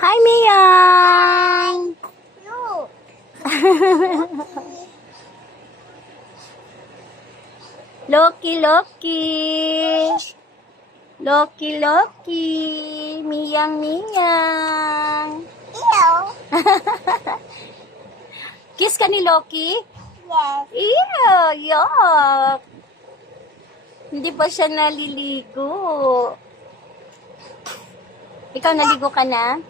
Hi, Miyang! Look. Loki, Loki! Loki, Loki! Miyang, Miyang! Ew. Kiss ka ni Loki? Yes. Ew! Yuck! Hindi pa siya naliligo. Ikaw, naligo ka na?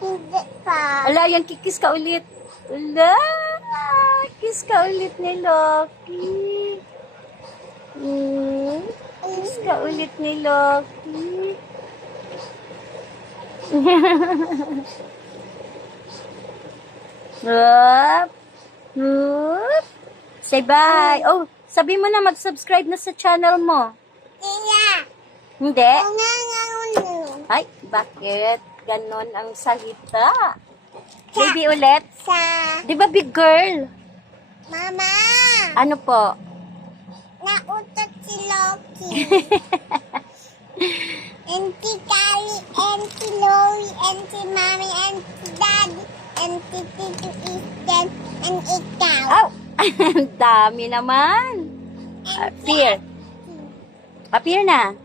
Hindi pa. Ala, yan, kikis ka ulit. Ala, kiss ka ulit ni Loki. Kiss ka ulit ni Loki. Whoop. Whoop. Say bye. Oh, sabi mo na mag-subscribe na sa channel mo. Tia. Hindi? Unganganguno. Ay, bakit? Ganon ang salita. Baby ulit. Sa Di ba big girl? Mama. Ano po? Nautot si Loki. Auntie Kali, Auntie Lori, Auntie Mommy, Auntie Daddy, Auntie Tito Ethan, and ikaw. Aw! Ang dami naman. Appear. Appear na.